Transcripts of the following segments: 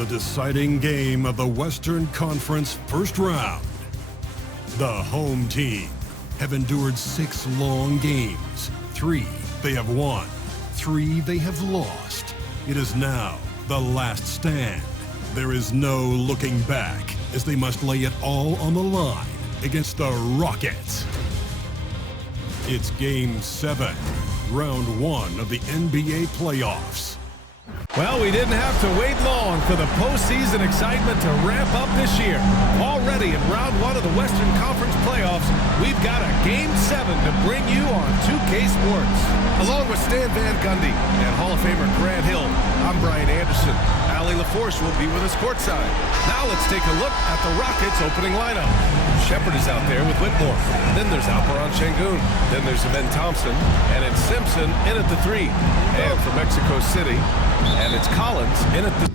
the deciding game of the Western Conference first round. The home team have endured 6 long games. 3 they have won, 3 they have lost. It is now the last stand. There is no looking back as they must lay it all on the line against the Rockets. It's Game 7, Round 1 of the NBA playoffs. Well, we didn't have to wait long for the postseason excitement to ramp up this year. Already in round 1 of the Western Conference playoffs, we've got a Game 7 to bring you on 2K Sports. Along with Stan Van Gundy and Hall of Famer Grant Hill, I'm Brian Anderson. Allie LaForce will be with us courtside. Now let's take a look at the Rockets' opening lineup. Shepard is out there with Whitmore. Then there's Alperon Şengün. Then there's Ben Thompson. And it's Simpson in at the 3. And for Mexico City, and it's Collins in at the...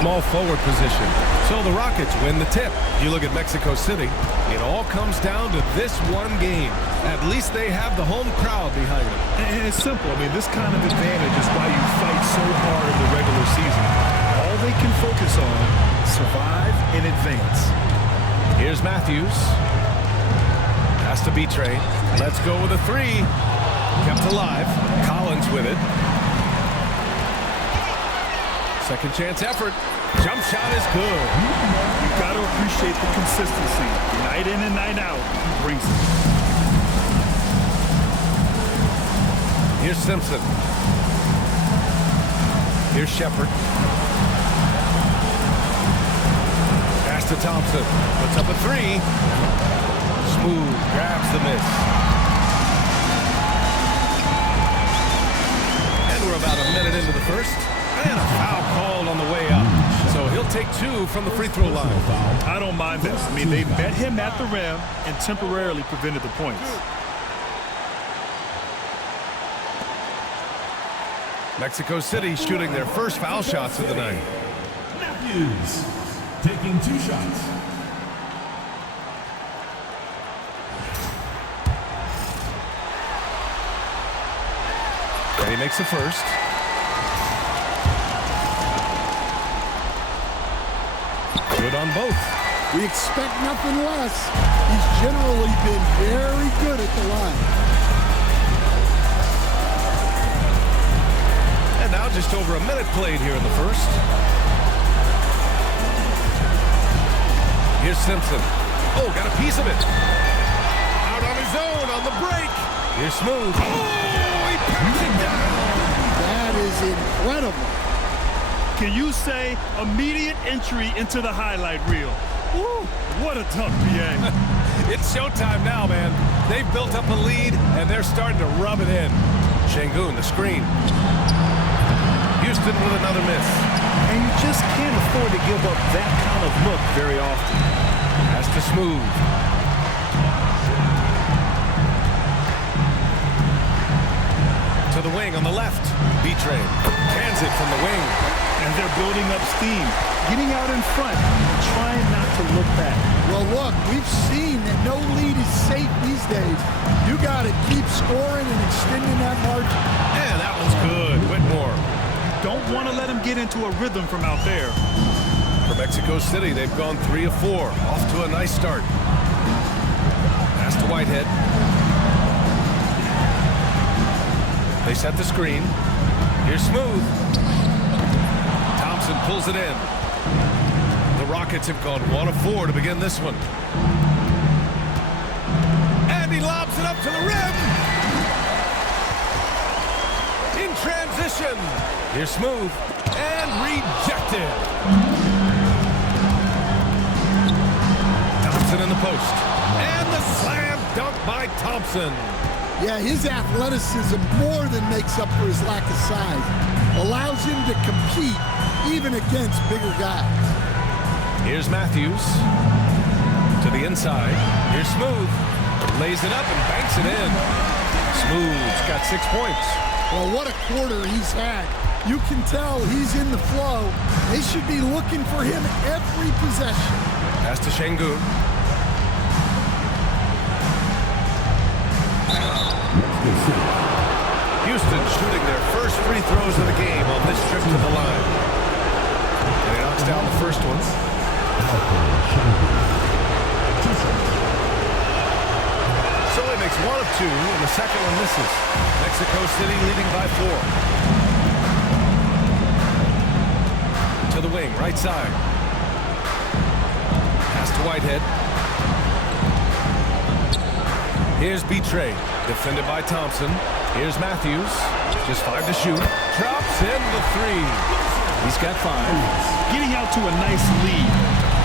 small forward position. So the Rockets win the tip. You look at Mexico City, it all comes down to this one game. At least they have the home crowd behind them. And it's simple. I mean, this kind of advantage is why you fight so hard in the regular season. All they can focus on, survive and advance. Here's Matthews. Has to be Trey. Let's go with a 3. Kept alive. Collins with it. Second chance effort. Jump shot is good. You've got to appreciate the consistency. Night in and night out, he brings it. Here's Simpson. Here's Shepard. Pass to Thompson. Puts up a 3. Smooth. Grabs the miss. And we're about a minute into the first. And a foul called on the way up. So he'll take 2 from the free throw line. I don't mind this. I mean, they met him at the rim and temporarily prevented the points. Mexico City shooting their first foul shots of the night. Matthews taking 2 shots. And he makes the first. Good on both. We expect nothing less. He's generally been very good at the line. And now just over a minute played here in the first. Here's Simpson. Oh, got a piece of it. Out on his own on the break. Here's Smooth. Oh, he packs it down. That is incredible. Can you say immediate entry into the highlight reel? Woo, what a dunk, PA. It's showtime now, man. They've built up a lead, and they're starting to rub it in. Şengün, the screen. Houston with another miss. And you just can't afford to give up that kind of look very often. Has to Smooth. To the wing on the left. B-Train. Cans it from the wing. And they're building up steam, getting out in front, and trying not to look back. Well, look, we've seen that no lead is safe these days. You got to keep scoring and extending that margin. And that one's good. Whitmore. Don't want to let him get into a rhythm from out there. For Mexico City, they've gone 3 of 4. Off to a nice start. Pass to Whitehead. They set the screen. Here's Smooth. Thompson pulls it in. The Rockets have gone 1 of 4 to begin this one. And he lobs it up to the rim. In transition. Here's Smooth. And rejected. Thompson in the post. And the slam dunk by Thompson. Yeah, his athleticism more than makes up for his lack of size. Allows him to compete even against bigger guys. Here's Matthews. To the inside. Here's Smooth. Lays it up and banks it in. Smooth's got 6 points. Well, what a quarter he's had. You can tell he's in the flow. They should be looking for him every possession. Pass to Şengün. Houston shooting their first free throws of the game on this trip to the line. And he knocks down the first one. So he makes 1 of 2, and the second one misses. Mexico City leading by 4. To the wing, right side. Pass to Whitehead. Here's Betray, defended by Thompson. Here's Matthews, just 5 to shoot. Drops in the 3. He's got 5. Getting out to a nice lead.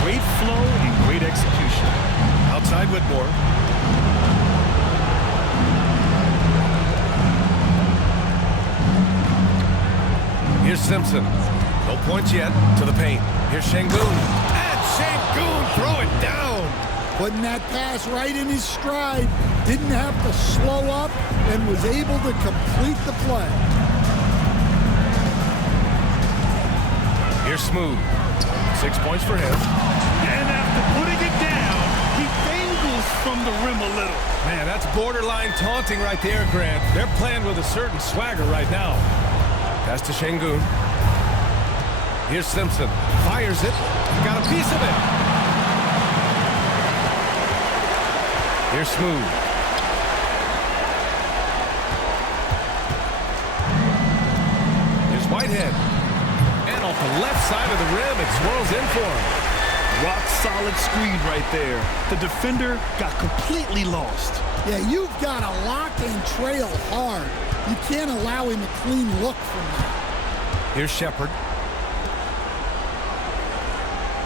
Great flow and great execution. Outside Whitmore. Here's Simpson. No points yet. To the paint. Here's Şengün. And Şengün throw it down. Putting that pass right in his stride. Didn't have to slow up and was able to complete the play. Here's Smooth. 6 points for him. And after putting it down, he dangles from the rim a little. Man, that's borderline taunting right there, Grant. They're playing with a certain swagger right now. Pass to Şengün. Here's Simpson. Fires it. Got a piece of it. Here's Smooth. Here's Whitehead. And off the left side of the rim, it swirls in for him. Rock solid screen right there. The defender got completely lost. Yeah, you've got to lock and trail hard. You can't allow him a clean look from that. Here's Shepard.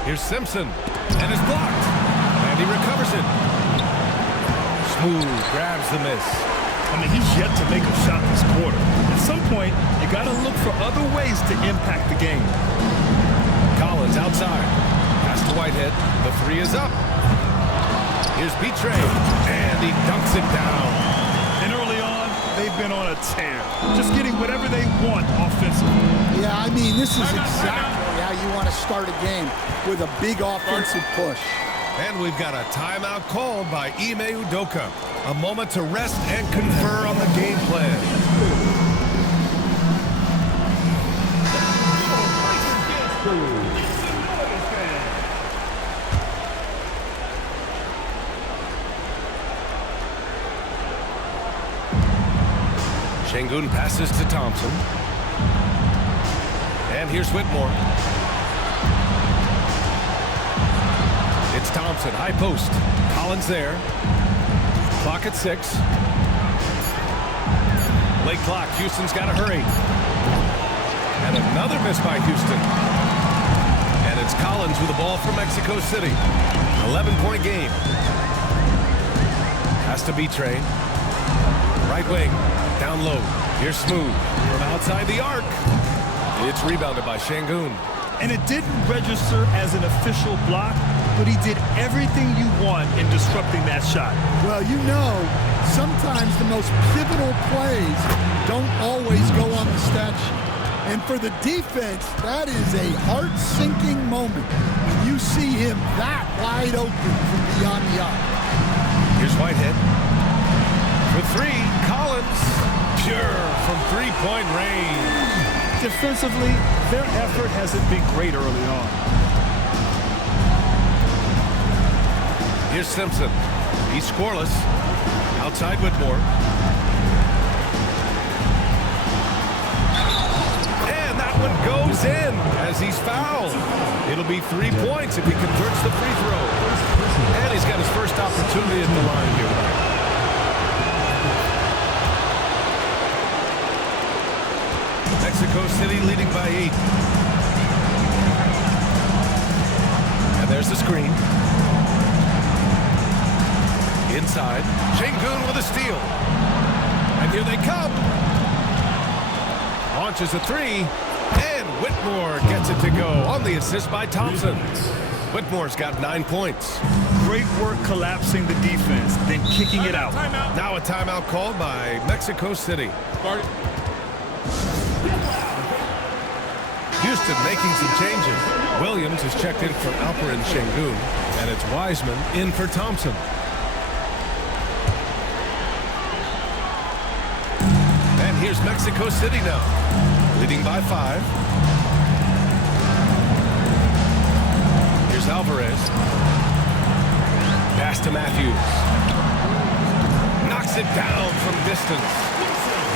Here's Simpson. And it's blocked. And he recovers it. Smooth grabs the miss. I mean, he's yet to make a shot this quarter. At some point, you got to look for other ways to impact the game. Collins outside. Pass to Whitehead. The 3 is up. Here's Betray. And he dunks it down. And early on, they've been on a tear. Just getting whatever they want offensively. Yeah, I mean, this is exactly how you want to start a game, with a big offensive push. And we've got a timeout called by Ime Udoka. A moment to rest and confer on the game plan. Şengün passes to Thompson. And here's Whitmore. It's Thompson, high post. Collins there. Clock at 6. Late clock, Houston's got to hurry. And another miss by Houston. And it's Collins with the ball for Mexico City. 11-point game. Has to be Betray. Right wing, down low. Here's Smooth from outside the arc. It's rebounded by Şengün. And it didn't register as an official block, but he did everything you want in disrupting that shot. Well, you know, sometimes the most pivotal plays don't always go on the stat sheet. And for the defense, that is a heart-sinking moment when you see him that wide open from beyond the arc. Here's Whitehead. For 3, Collins. Pure from three-point range. Defensively, their effort hasn't been great early on. Here's Simpson. He's scoreless. Outside Whitmore. And that one goes in as he's fouled. It'll be 3 points if he converts the free throw. And he's got his first opportunity at the line here tonight. Mexico City leading by 8. And there's the screen. Inside. Şengün with a steal. And here they come. Launches a 3. And Whitmore gets it to go on the assist by Thompson. Whitmore's got 9 points. Great work collapsing the defense, then kicking it out. Now a timeout called by Mexico City. Houston making some changes. Williams is checked in for Alperin Şengün, and it's Wiseman in for Thompson. And here's Mexico City now, leading by 5. Here's Alvarez. Pass to Matthews. Knocks it down from distance.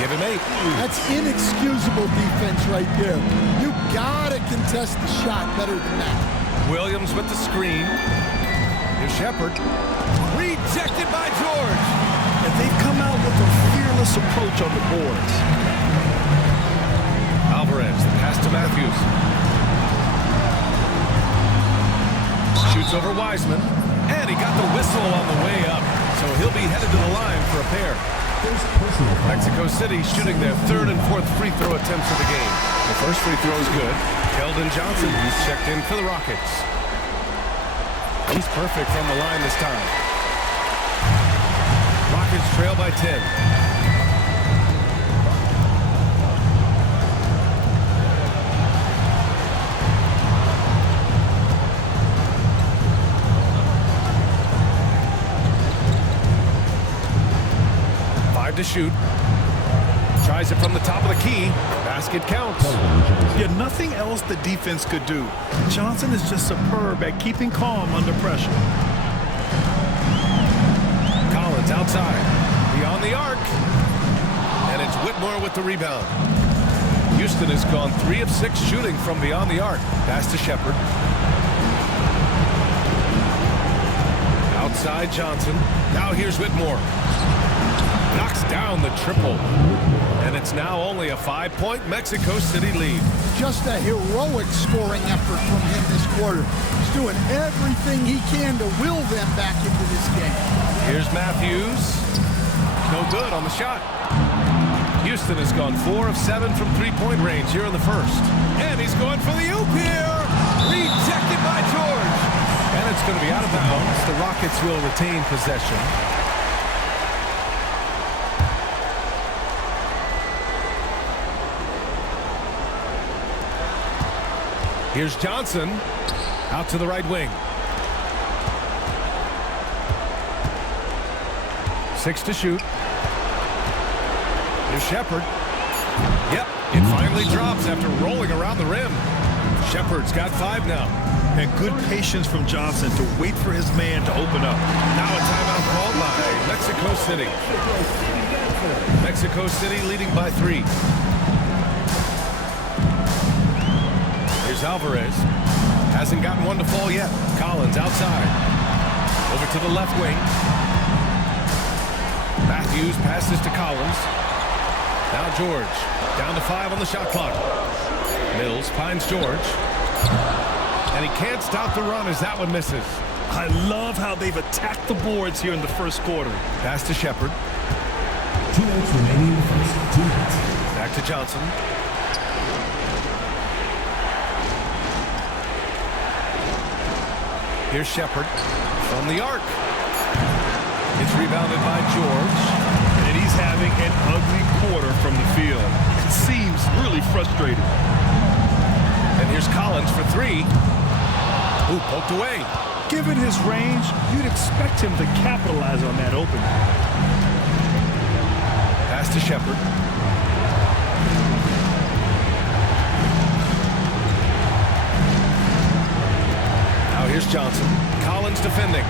Give him 8. That's inexcusable defense right there. You gotta contest the shot better than that. Williams with the screen. Here's Shepard. Rejected by George. And they've come out with a fearless approach on the boards. Alvarez, the pass to Matthews. Shoots over Wiseman. And he got the whistle on the way up. So he'll be headed to the line for a pair. Mexico City shooting their 3rd and 4th free throw attempts of the game. The first free throw is good. Keldon Johnson, who's checked in for the Rockets. He's perfect from the line this time. Rockets trail by 10. To shoot. Tries it from the top of the key. Basket counts. Yeah, nothing else the defense could do. Johnson is just superb at keeping calm under pressure. Collins outside. Beyond the arc. And it's Whitmore with the rebound. Houston has gone 3 of 6 shooting from beyond the arc. Pass to Shepard. Outside Johnson. Now here's Whitmore. Knocks down the triple. And it's now only a 5-point Mexico City lead. Just a heroic scoring effort from him this quarter. He's doing everything he can to will them back into this game. Here's Matthews. No good on the shot. Houston has gone 4 of 7 from three-point range here in the first. And he's going for the oop here. Rejected by George. And it's going to be out of bounds. The Rockets will retain possession. Here's Johnson, out to the right wing. 6 to shoot. Here's Shepard. Yep, it finally drops after rolling around the rim. Shepard's got 5 now. And good patience from Johnson to wait for his man to open up. Now a timeout called by Mexico City. Mexico City leading by 3. Here's Alvarez. Hasn't gotten one to fall yet. Collins outside. Over to the left wing. Matthews passes to Collins. Now George. Down to 5 on the shot clock. Mills finds George. And he can't stop the run as that one misses. I love how they've attacked the boards here in the first quarter. Pass to Shepard. 2 minutes remaining in the first. 2 minutes. Back to Johnson. Here's Shepard from the arc. It's rebounded by George. And he's having an ugly quarter from the field. It seems really frustrating. And here's Collins for 3. Ooh, poked away. Given his range, you'd expect him to capitalize on that opening. Pass to Shepard. Now here's Johnson. Collins defending.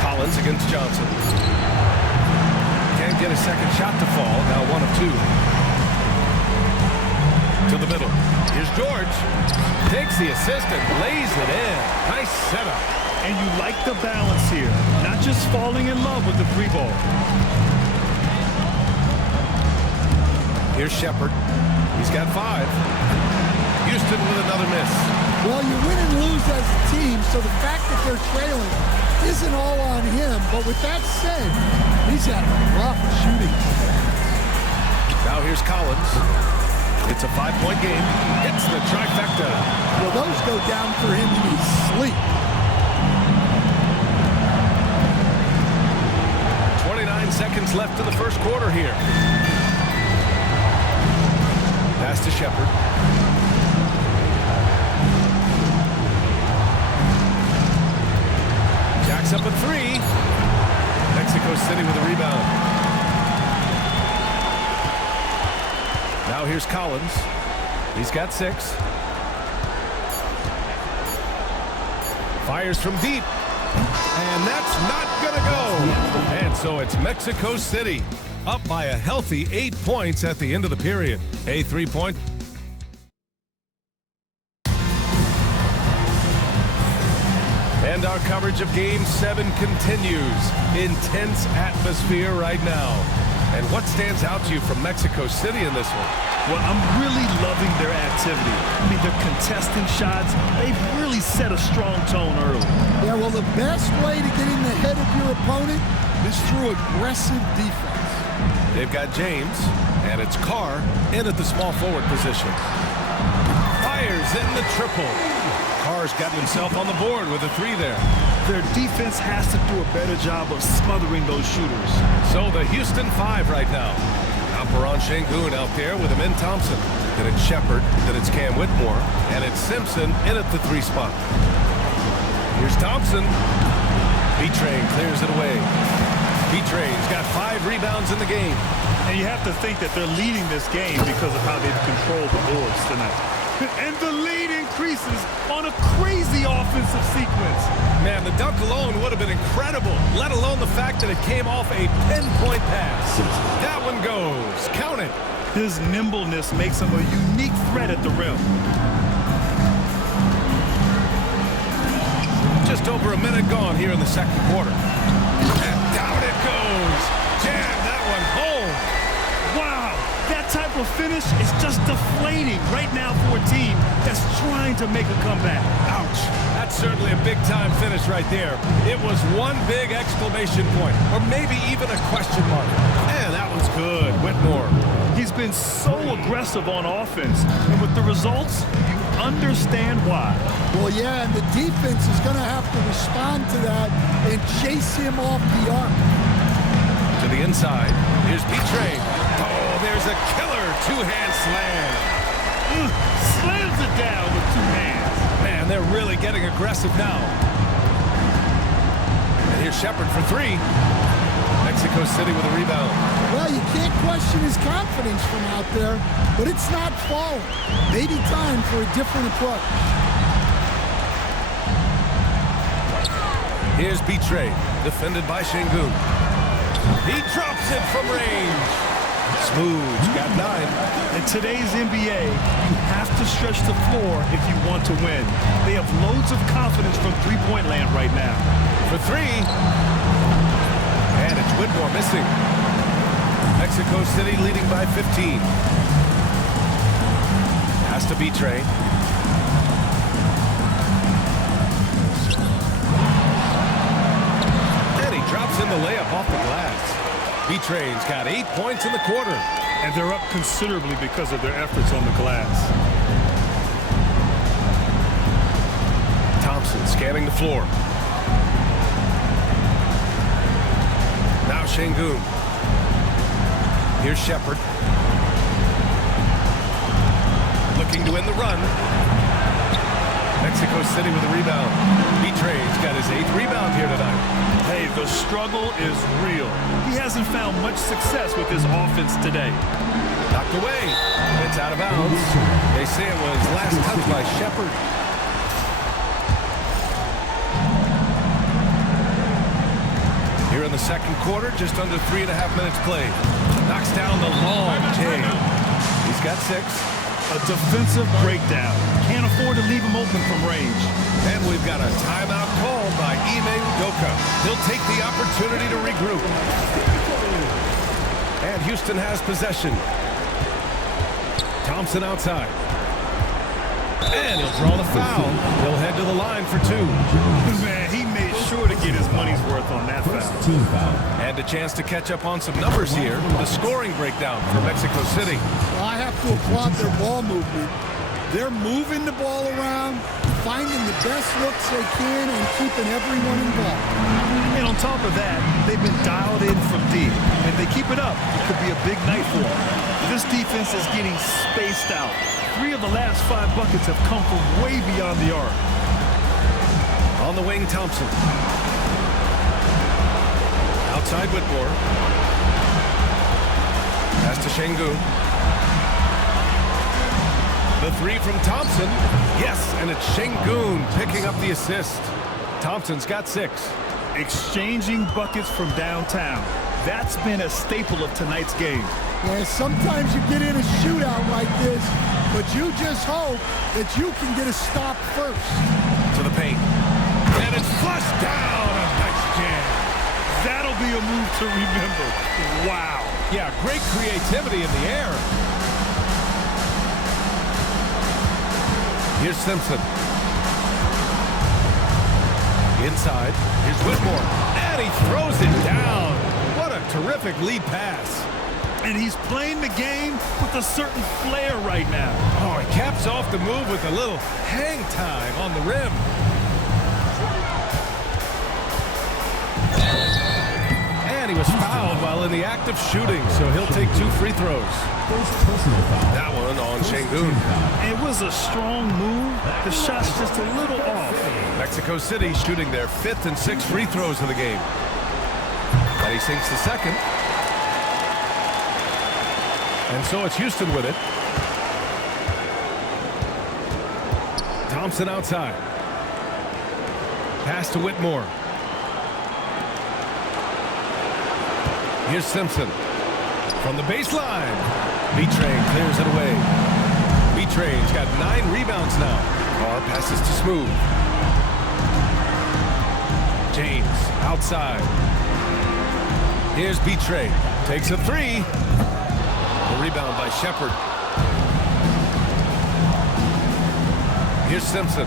Collins against Johnson. Can't get a second shot to fall. Now 1 of 2. To the middle. Here's George. Takes the assist and lays it in. Nice setup. And you like the balance here. Not just falling in love with the 3 ball. Here's Shepard. He's got 5. Houston with another miss. Well, you win and lose as a team, so the fact that they're trailing isn't all on him. But with that said, he's had a rough shooting. Now here's Collins. It's a 5-point game. Hits the trifecta. Well, those go down for him in his sleep. 29 seconds left in the first quarter here. Pass to Shepard. Jacks up a three. Mexico City with a rebound. Now here's Collins. He's got 6. Fires from deep. And that's not going to go. And so it's Mexico City up by a healthy 8 points at the end of the period. A 3-point. And our coverage of Game 7 continues. Intense atmosphere right now. And what stands out to you from Mexico City in this one? Well, I'm really loving their activity. I mean, they're contesting shots. They've really set a strong tone early. Yeah, well, the best way to get in the head of your opponent is through aggressive defense. They've got James, and it's Carr in at the small forward position. Fires in the triple. Carr's gotten himself on the board with a 3 there. Their defense has to do a better job of smothering those shooters. So the Houston 5 right now. Alperon Şengün out there with Amin Thompson. Then it's Shepard, then it's Cam Whitmore, and it's Simpson in at the 3 spot. Here's Thompson. B-Train clears it away. B-Train's got 5 rebounds in the game. And you have to think that they're leading this game because of how they've controlled the boards tonight. And the lead increases on a crazy offensive sequence. Man, the dunk alone would have been incredible, let alone the fact that it came off a pinpoint pass. That one goes. Count it. His nimbleness makes him a unique threat at the rim. Just over a minute gone here in the second quarter. And down it goes. Jam that one home. Wow, that type of finish is just deflating right now for a team that's trying to make a comeback. Ouch. That's certainly a big-time finish right there. It was one big exclamation point, or maybe even a question mark. Man, that was good. Whitmore. He's been so aggressive on offense, and with the results, you understand why. Well, yeah, and the defense is going to have to respond to that and chase him off the arc. To the inside. Here's B-Train. Oh, there's a killer two-hand slam. Slams it down with 2 hands. Man, they're really getting aggressive now. And here's Shepard for 3. Mexico City with a rebound. Well, you can't question his confidence from out there, but it's not falling. Maybe time for a different approach. Here's B-Train, defended by Şengün. He drops it from range. Smooth, got 9. In today's NBA, you have to stretch the floor if you want to win. They have loads of confidence from three-point land right now. For 3. And it's Whitmore missing. Mexico City leading by 15. Has to B-Train. And he drops in the layup off the glass. B-Train's got 8 points in the quarter. And they're up considerably because of their efforts on the glass. Thompson scanning the floor. Now Şengün. Here's Shepard. Looking to win the run. Mexico City with a rebound. B-Train's got his 8th rebound here tonight. Hey, the struggle is real. He hasn't found much success with his offense today. Knocked away. It's out of bounds. They say it was last touched by Shepard. Here in the second quarter, just under 3.5 minutes played. Knocks down the long J. He's got 6. A defensive breakdown. Can't afford to leave him open from range. And we've got a timeout called by Ime Udoka. He'll take the opportunity to regroup. And Houston has possession. Thompson outside. And he'll draw the foul. He'll head to the line for 2. Man, he made sure to get his money's worth on that foul. And a chance to catch up on some numbers here. The scoring breakdown for Mexico City. Well, I have to applaud their ball movement. They're moving the ball around, finding the best looks they can, and keeping everyone involved. And on top of that, they've been dialed in from deep. And if they keep it up, it could be a big night for them. This defense is getting spaced out. 3 of the last 5 buckets have come from way beyond the arc. On the wing, Thompson. Outside Whitmore. Pass to Şengün. The 3 from Thompson. Yes, and it's Şengün picking up the assist. Thompson's got 6. Exchanging buckets from downtown. That's been a staple of tonight's game. Yeah, sometimes you get in a shootout like this, but you just hope that you can get a stop first. To the paint. And it's flushed down. A nice jam. That'll be a move to remember. Wow. Yeah, great creativity in the air. Here's Simpson. Inside. Here's Whitmore. And he throws it down. What a terrific lead pass. And he's playing the game with a certain flair right now. Oh, he caps off the move with a little hang time on the rim. And he was fouled while in the act of shooting, so he'll take 2 free throws. That one on Şengün. It was a strong move. The shot's just a little off. Mexico City shooting their 5th and 6th free throws of the game. And he sinks the second. And so it's Houston with it. Thompson outside. Pass to Whitmore. Here's Simpson. From the baseline. B-Train clears it away. B-Train's got 9 rebounds now. Carr passes to Smooth. James outside. Here's B-Train. Takes a 3. The rebound by Shepard. Here's Simpson.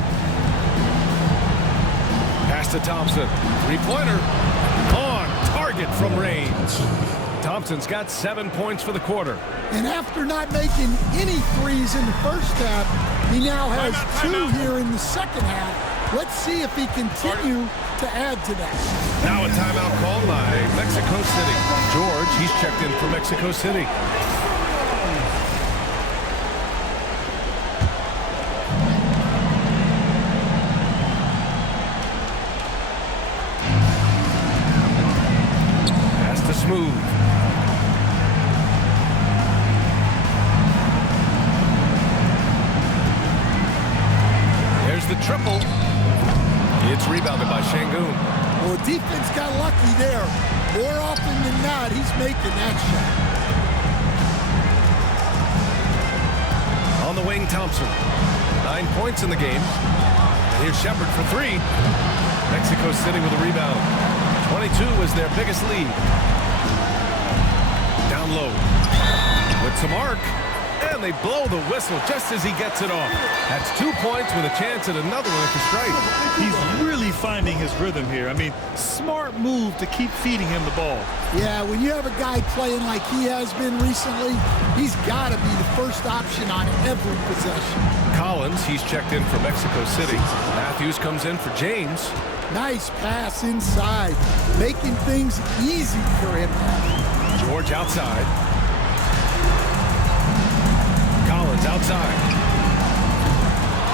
Pass to Thompson. 3-pointer. On target from range. Thompson's got 7 points for the quarter. And after not making any threes in the first half, he now has 2 here in the second half. Let's see if he continue to add to that. Now a timeout called by Mexico City. George, he's checked in for Mexico City. Pass to Smooth. There's the triple. It's rebounded by Şengün. Well, defense got lucky there. More often than not, he's making that shot. On the wing, Thompson. 9 points in the game. And here's Shepard for 3. Mexico City with a rebound. 22 was their biggest lead. Down low. With some arc. And they blow the whistle just as he gets it off. That's 2 points with a chance at another one at the stripe. He's really finding his rhythm here. I mean, smart move to keep feeding him the ball. Yeah, when you have a guy playing like he has been recently, he's got to be the first option on every possession. Collins, he's checked in for Mexico City. Matthews comes in for James. Nice pass inside, making things easy for him. George outside. Collins outside.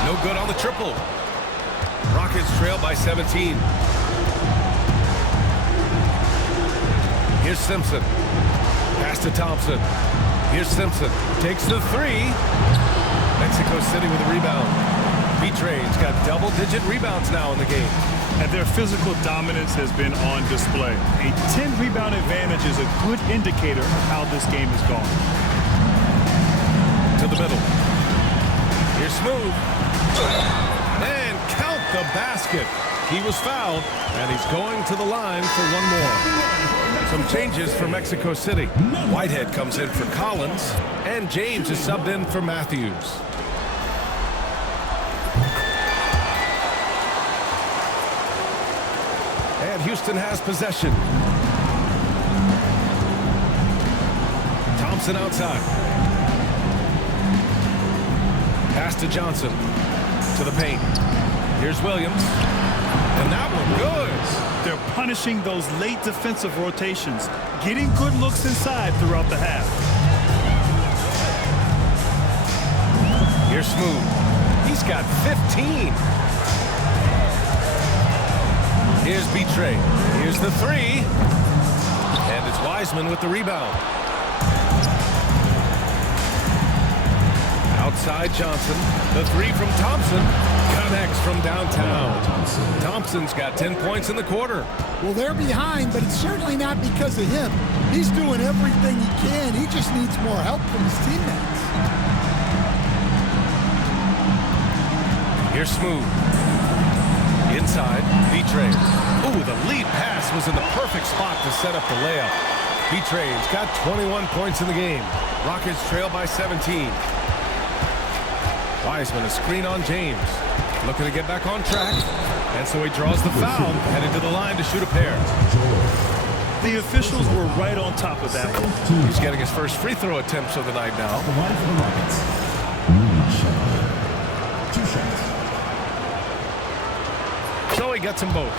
No good on the triple. Rockets trail by 17. Here's Simpson. Pass to Thompson. Here's Simpson. Takes the 3. Mexico City with a rebound. B-Train's got double-digit rebounds now in the game. And their physical dominance has been on display. A 10-rebound advantage is a good indicator of how this game is going. To the middle. Here's Smooth. And count the basket. He was fouled, and he's going to the line for one more. Some changes for Mexico City. Whitehead comes in for Collins, and James is subbed in for Matthews. And Houston has possession. Thompson outside. Pass to Johnson. To the paint. Here's Williams. And that one good. They're punishing those late defensive rotations, getting good looks inside throughout the half. Here's Smooth. He's got 15. Here's Betray. Here's the three. And it's Wiseman with the rebound. Outside Johnson. The three from Thompson. Connects from downtown. Thompson's got 10 points in the quarter. Well, they're behind, but it's certainly not because of him. He's doing everything he can. He just needs more help from his teammates. Here's Smooth. Inside, Betray. Ooh, the lead pass was in the perfect spot to set up the layup. Betray's got 21 points in the game. Rockets trail by 17. Wiseman, a screen on James. Looking to get back on track. And so he draws the foul, headed to the line to shoot a pair. The officials were right on top of that one. He's getting his first free throw attempts of the night now. The line for the Rockets. 2 shots. So he gets them both.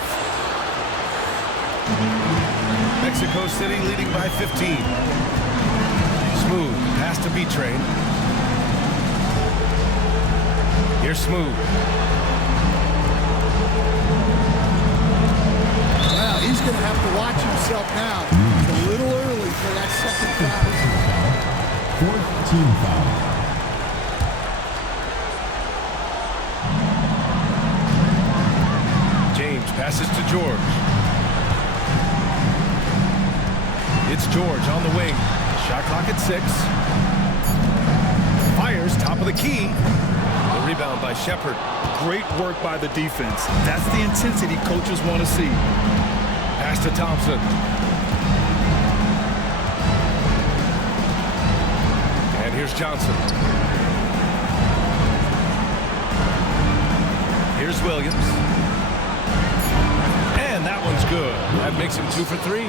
Mexico City leading by 15. Smooth, pass to Betray. Here's Smooth. Well, he's going to have to watch himself now. It's a little early for that second foul. 4th team foul. James passes to George. It's George on the wing. Shot clock at 6. Fires top of the key. The rebound by Shepard. Great work by the defense. That's the intensity coaches want to see. Pass to Thompson. And here's Johnson. Here's Williams. And that one's good. That makes him 2 for 3.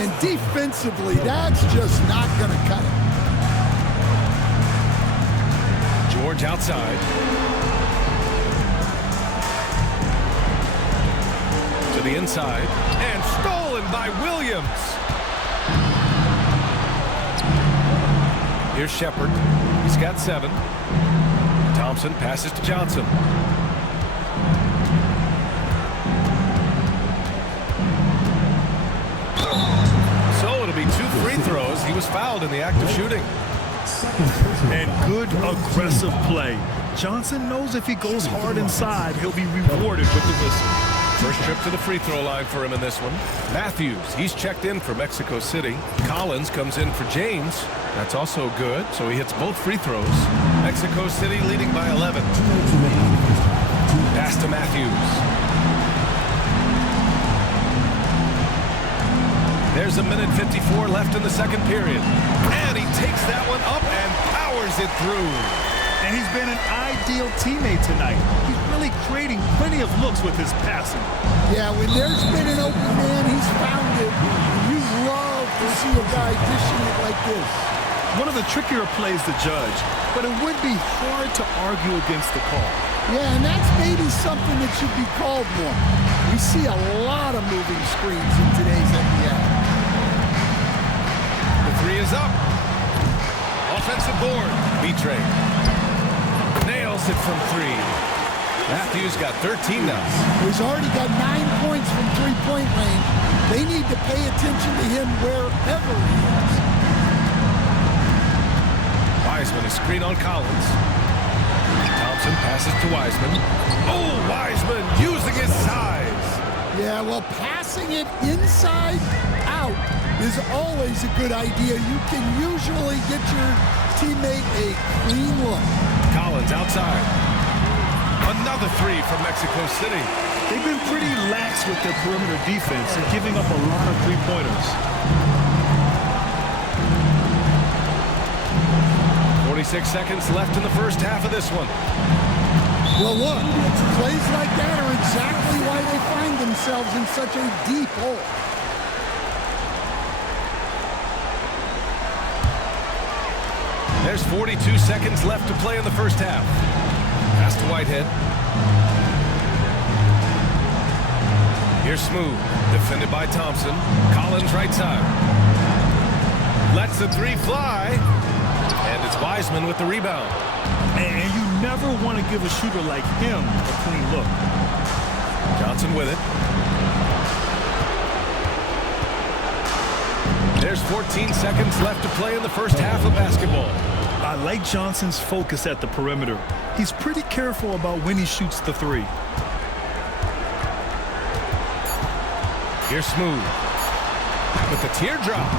And defensively, that's just not going to cut it. George outside. To the inside. And stolen by Williams. Here's Shepard. He's got 7. Thompson passes to Johnson. So it'll be 2 free throws. He was fouled in the act of shooting. And good aggressive play. Johnson knows if he goes hard inside, he'll be rewarded with the whistle. First trip to the free throw line for him in this one. Matthews, he's checked in for Mexico City. Collins comes in for James. That's also good, so he hits both free throws. Mexico City leading by 11. Pass to Matthews. There's 1:54 left in the second period. And he takes that one up and powers it through. And he's been an ideal teammate tonight. He's really creating plenty of looks with his passing. Yeah, when there's been an open man, he's found it. You love to see a guy dishing it like this. One of the trickier plays to judge, but it would be hard to argue against the call. Yeah, and that's maybe something that should be called more. We see a lot of moving screens in today's NBA. The 3 is up. Offensive board. Betray. Nails it from 3. Matthews got 13 now. He's already got 9 points from three-point range. They need to pay attention to him wherever he is. Wiseman, a screen on Collins. Thompson passes to Wiseman. Oh, Wiseman using his size. Yeah, well, passing it inside out is always a good idea. You can usually get your teammate a clean look. Collins outside. Another 3 from Mexico City. They've been pretty lax with their perimeter defense and giving up a lot of three-pointers. 46 seconds left in the first half of this one. Well, look, plays like that are exactly why they find themselves in such a deep hole. There's 42 seconds left to play in the first half. Pass to Whitehead. Here's Smooth, defended by Thompson. Collins right side. Lets the three fly. And it's Wiseman with the rebound. And you never want to give a shooter like him a clean look. Johnson with it. There's 14 seconds left to play in the first half of basketball. I like Johnson's focus at the perimeter. He's pretty careful about when he shoots the three. Here's Smooth with the teardrop.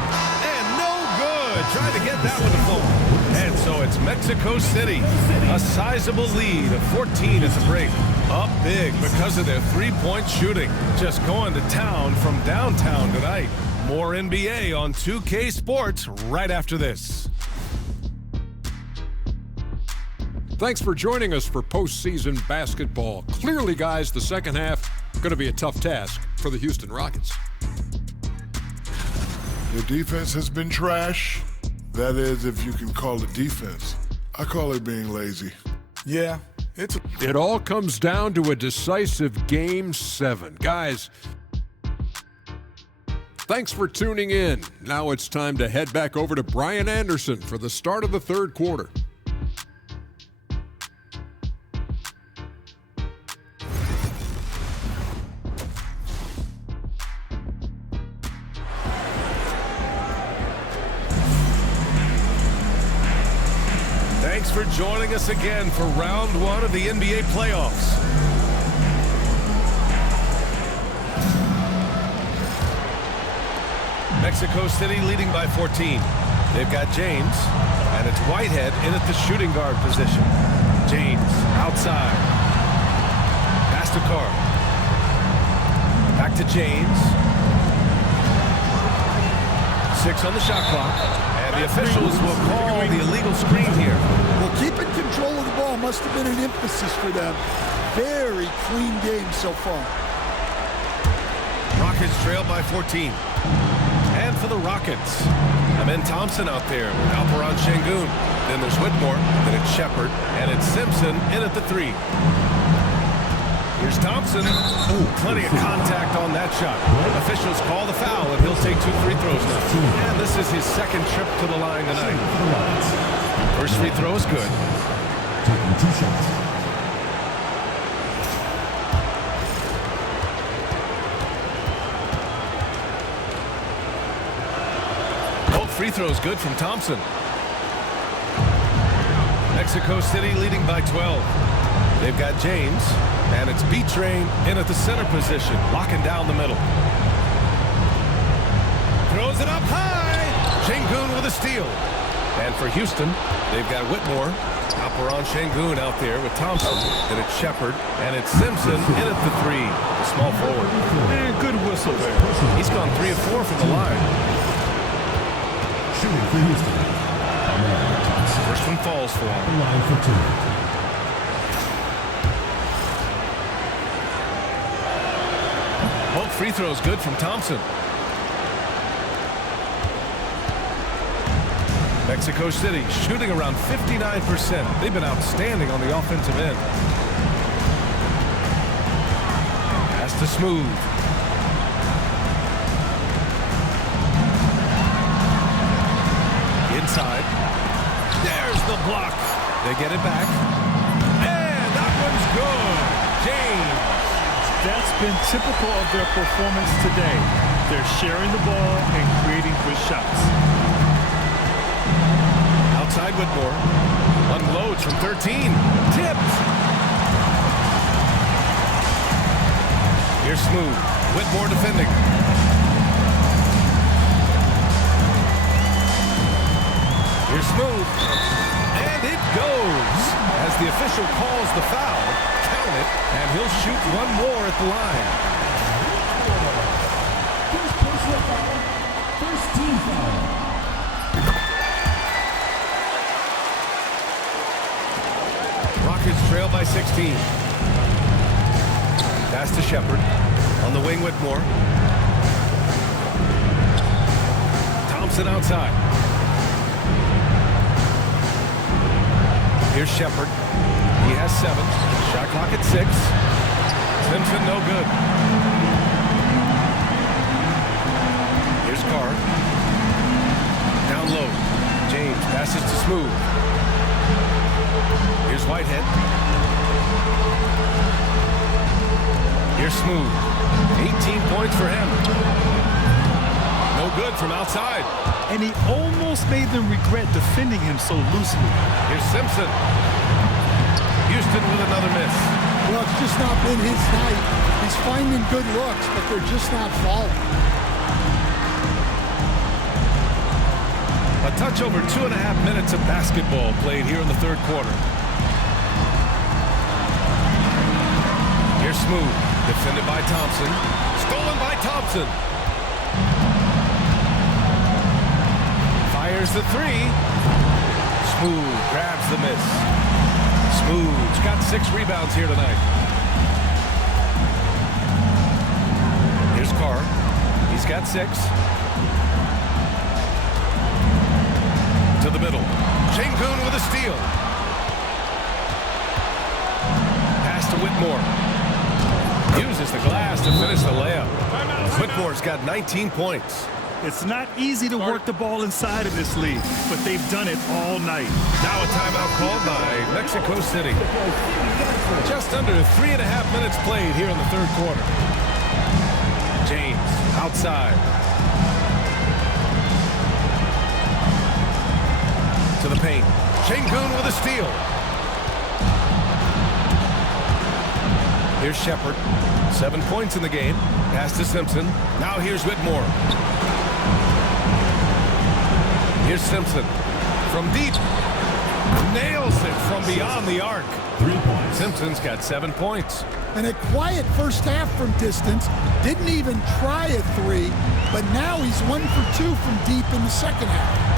And no good. Trying to get that one to fall. And so it's Mexico City. A sizable lead of 14 at the break. Up big because of their three-point shooting. Just going to town from downtown tonight. More NBA on 2K Sports right after this. Thanks for joining us for postseason basketball. Clearly, guys, the second half going to be a tough task for the Houston Rockets. The defense has been trash. That is, if you can call it defense. I call it being lazy. Yeah, It all comes down to a decisive Game 7. Guys, thanks for tuning in. Now it's time to head back over to Brian Anderson for the start of the third quarter. Thanks for joining us again for round one of the NBA playoffs. Mexico City leading by 14. They've got James, and it's Whitehead in at the shooting guard position. James outside. Pass to Carr. Back to James. 6 on the shot clock. And the officials will call the illegal screen here. Well, keeping control of the ball must have been an emphasis for them. Very clean game so far. Rockets trail by 14. And for the Rockets, Amen Thompson out there with Alperon Şengün. Then there's Whitmore, then it's Shepard, and it's Simpson in at the three. Here's Thompson. Ooh, plenty of contact on that shot. Officials call the foul, and he'll take 2 free throws now. And this is his second trip to the line tonight. First free throw is good. Taking 2 shots. Both free throws good from Thompson. Mexico City leading by 12. They've got James, and it's B-Train in at the center position, locking down the middle. Throws it up high. Şengün with a steal. And for Houston, they've got Whitmore, Alperon Şengün out there with Thompson. Then it's Shepard, and it's Simpson in at the three, the small forward. And good whistle there. He's gone 3 of 4 from the line. Shooting for Houston. First one falls for him. Line for 2. Both free throws good from Thompson. Mexico City shooting around 59%. They've been outstanding on the offensive end. Pass to Smooth. Inside. There's the block. They get it back. And that one's good. James. That's been typical of their performance today. They're sharing the ball and creating good shots. Outside Whitmore. Unloads from 13. Tipped. Here's Smooth. Whitmore defending. Here's Smooth. And it goes. As the official calls the foul, count it, and he'll shoot one more at the line. First personal foul. First team foul. Rockets trail by 16. Pass to Shepard. On the wing, Whitmore. Thompson outside. Here's Shepard. He has 7. Shot clock at 6. Simpson no good. Carr. Down low. James passes to Smooth. Here's Whitehead. Here's Smooth. 18 points for him. No good from outside. And he almost made them regret defending him so loosely. Here's Simpson. Houston with another miss. Well, it's just not been his night. He's finding good looks, but they're just not falling. A touch over 2.5 minutes of basketball played here in the third quarter. Here's Smooth, defended by Thompson. Stolen by Thompson. Fires the three. Smooth grabs the miss. Smooth's got 6 rebounds here tonight. Here's Carr. He's got 6. To the middle. Şengün with a steal. Pass to Whitmore. Uses the glass to finish the layup. Whitmore's got 19 points. It's not easy to work the ball inside of this league, but they've done it all night. Now a timeout called by Mexico City. Just under 3.5 minutes played here in the third quarter. James outside. To the paint. Şengün with a steal. Here's Shepard. 7 points in the game. Pass to Simpson. Now here's Whitmore. Here's Simpson. From deep. Nails it from beyond the arc. 3 points. Simpson's got 7 points. And a quiet first half from distance. Didn't even try a 3, but now he's 1 for 2 from deep in the second half.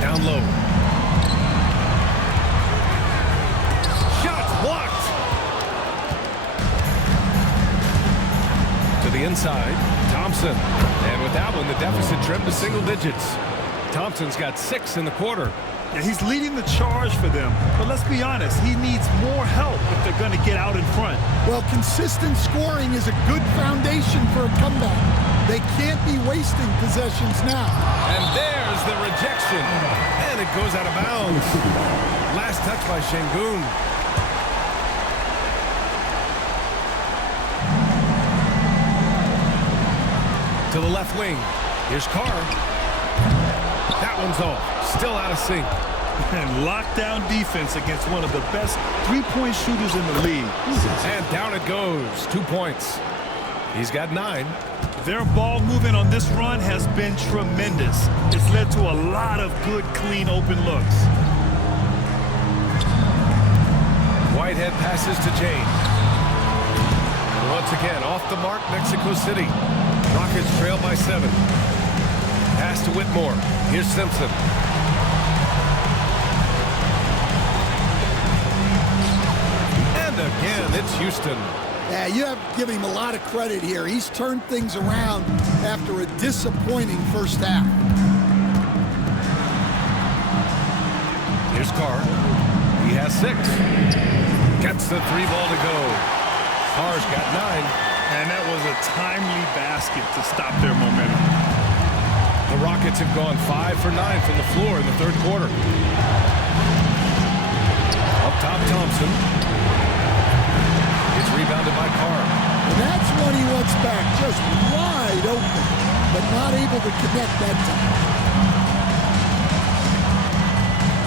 Down low. Shot blocked. To the inside. Thompson. And with that one, the deficit trimmed to single digits. Thompson's got 6 in the quarter. Yeah, he's leading the charge for them, but let's be honest, he needs more help if they're going to get out in front. Well, consistent scoring is a good foundation for a comeback. They can't be wasting possessions now. And there's the rejection. And it goes out of bounds. Last touch by Şengün. To the left wing. Here's Carr. That one's off. Still out of sync. And lockdown defense against one of the best three-point shooters in the league. And down it goes. 2 points. He's got 9. Their ball movement on this run has been tremendous. It's led to a lot of good, clean, open looks. Whitehead passes to James. Once again, off the mark, Mexico City. Rockets trail by 7. Pass to Whitmore. Here's Simpson. And again, it's Houston. Yeah, you have to give him a lot of credit here. He's turned things around after a disappointing first half. Here's Carr. He has 6. Gets the 3 ball to go. Carr's got 9. And that was a timely basket to stop their momentum. The Rockets have gone 5 for 9 from the floor in the third quarter. Up top, Thompson. It's rebounded by Carr. And that's one he wants back, just wide open, but not able to connect that time.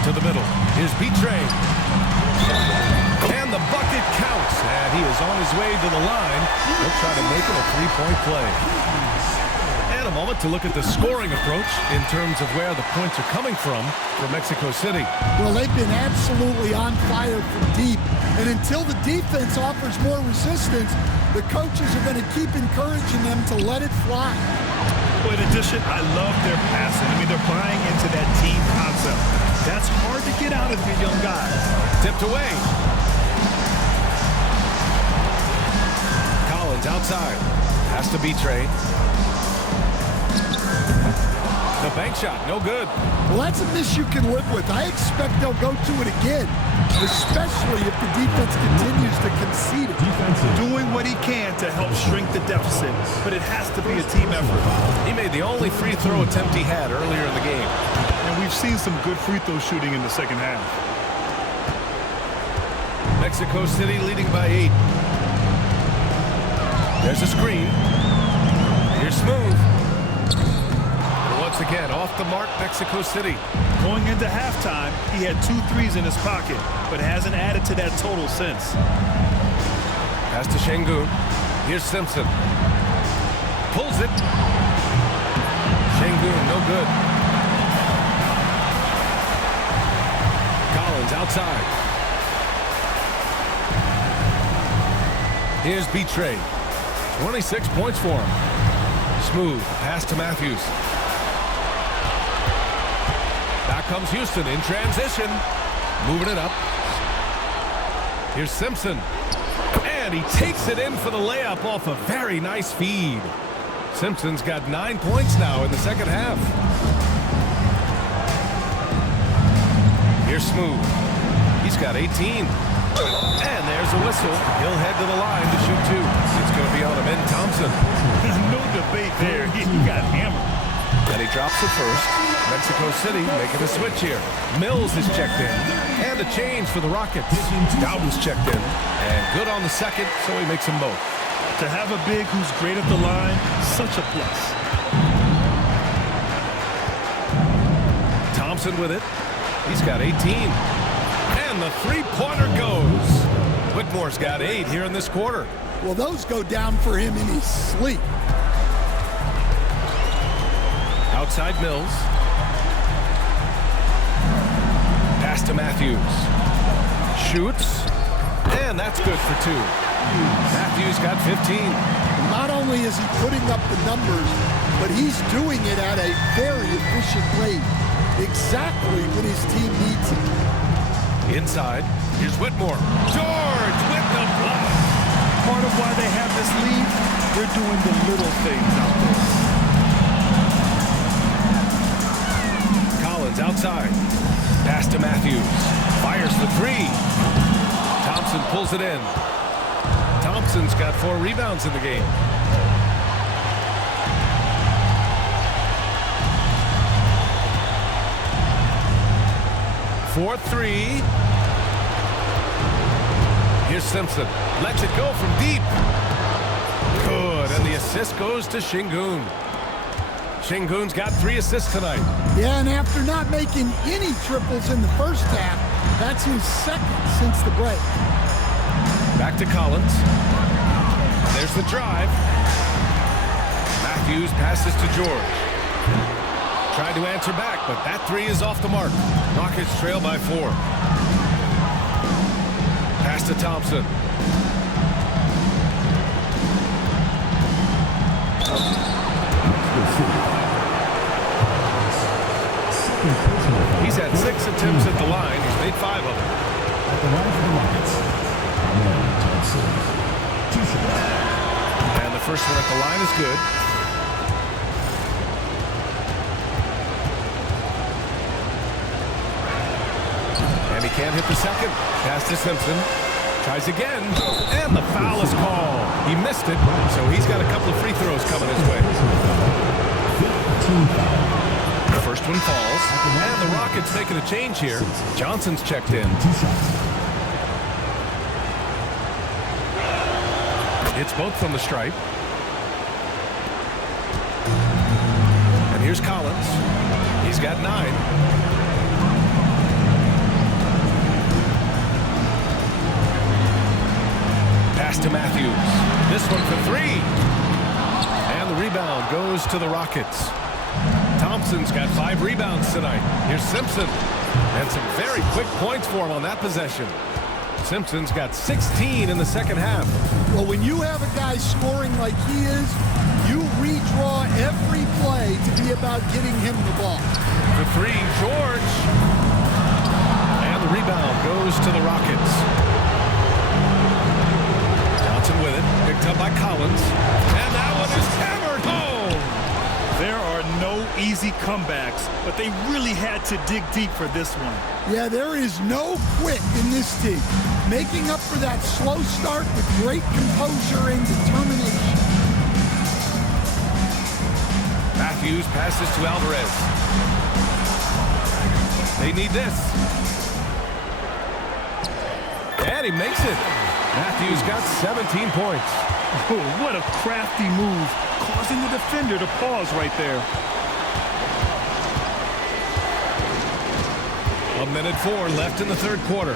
To the middle. Here's Beatre. And the bucket counts. And he is on his way to the line. He'll try to make it a 3-point play. And a moment to look at the scoring approach in terms of where the points are coming from for Mexico City. Well, they've been absolutely on fire from deep. And until the defense offers more resistance, the coaches are going to keep encouraging them to let it fly. Well, in addition, I love their passing. I mean, they're buying into that team concept. That's hard to get out of your young guys. Tipped away. Collins outside. Has to be Trey. The bank shot, no good. Well, that's a miss you can live with. I expect they'll go to it again, especially if the defense continues to concede it. Doing what he can to help shrink the deficit, but it has to be a team effort. He made the only free throw attempt he had earlier in the game. And we've seen some good free throw shooting in the second half. Mexico City leading by 8. There's a screen. Here's Smooth. And once again, off the mark, Mexico City. Going into halftime, he had 2 threes in his pocket, but hasn't added to that total since. Pass to Şengün. Here's Simpson. Pulls it. Şengün, no good. Collins outside. Here's Betray. 26 points for him. Smooth. Pass to Matthews. Back comes Houston in transition. Moving it up. Here's Simpson. And he takes it in for the layup off a very nice feed. Simpson's got 9 points now in the second half. Here's Smooth. He's got 18. And there's a whistle. He'll head to the line to shoot 2. It's going to be on Amin Thompson. No debate there. He got hammered. And he drops it first. Mexico City making a switch here. Mills is checked in. And a change for the Rockets. Dowden's checked in. And good on the second, so he makes them both. To have a big who's great at the line, such a plus. Thompson with it. He's got 18. And the three-pointer goes. Whitmore's got 8 here in this quarter. Well, those go down for him in his sleep. Outside Mills. Pass to Matthews. Shoots. And that's good for 2. Matthews got 15. Not only is he putting up the numbers, but he's doing it at a very efficient rate. Exactly when his team needs it. Inside, here's Whitmore. George with the block. Part of why they have this lead, they're doing the little things out there. Collins outside. Pass to Matthews. Fires the 3. Thompson pulls it in. Thompson's got 4 rebounds in the game. For 3. Here's Simpson. Lets it go from deep. Good. And the assist goes to Şengün. Şengün's got 3 assists tonight. Yeah, and after not making any triples in the first half, that's his second since the break. Back to Collins. There's the drive. Matthews passes to George. Tried to answer back, but that 3 is off the mark. Rockets trail by 4. Pass to Thompson. He's had 6 attempts at the line. He's made 5 of them. At the line for the Rockets, Thompson. 2 shots. And the first one at the line is good. And he can't hit the second. Pass to Simpson. Tries again. And the foul is called. He missed it, so he's got a couple of free throws coming his way. 15 foul. The first one falls. And the Rockets making a change here. Johnson's checked in. 2 shots. Hits both from the stripe. And here's Collins. He's got 9. Pass to Matthews. This one for 3. And the rebound goes to the Rockets. Thompson's got 5 rebounds tonight. Here's Simpson. And some very quick points for him on that possession. Simpson's got 16 in the second half. Well, when you have a guy scoring like he is, you redraw every play to be about getting him the ball. For 3, George. And the rebound goes to the Rockets. Johnson with it. Picked up by Collins. And that one is hammered home. There are no easy easy comebacks, but they really had to dig deep for this one. Yeah, there is no quit in this team. Making up for that slow start with great composure and determination. Matthews passes to Alvarez. They need this. And he makes it. Matthews got 17 points. Oh, what a crafty move, causing the defender to pause right there. 1:04 left in the third quarter.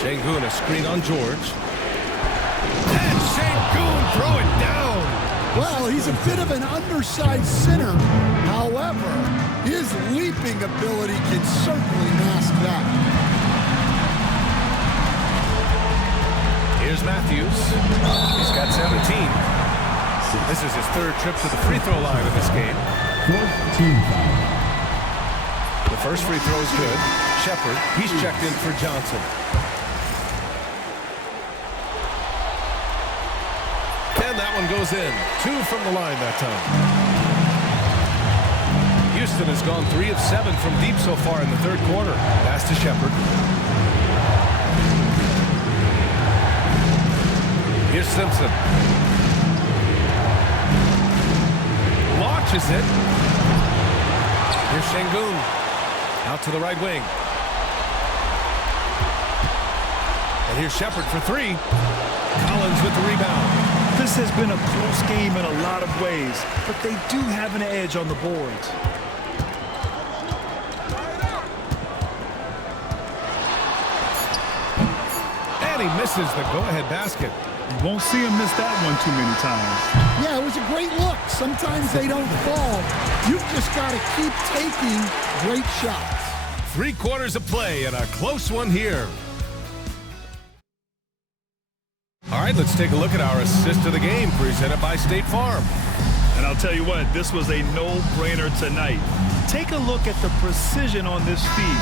Şengün, a screen on George. And Şengün throw it down. Well, he's a bit of an undersized center. However, his leaping ability can certainly mask that. Here's Matthews. He's got 17. This is his third trip to the free throw line in this game. 14 foul. The first free throw is good. Shepard, he's checked in for Johnson. And that one goes in. 2 from the line that time. Houston has gone 3 of 7 from deep so far in the third quarter. Pass to Shepard. Here's Simpson. Launches it. Here's Şengün. Out to the right wing. And here's Shepard for 3. Collins with the rebound. This has been a close game in a lot of ways, but they do have an edge on the boards. And he misses the go-ahead basket. You won't see him miss that one too many times. Yeah, it was a great look. Sometimes they don't fall. You've just got to keep taking great shots. 3 quarters of play and a close one here. All right, let's take a look at our assist of the game presented by State Farm. And I'll tell you what, this was a no-brainer tonight. Take a look at the precision on this feed.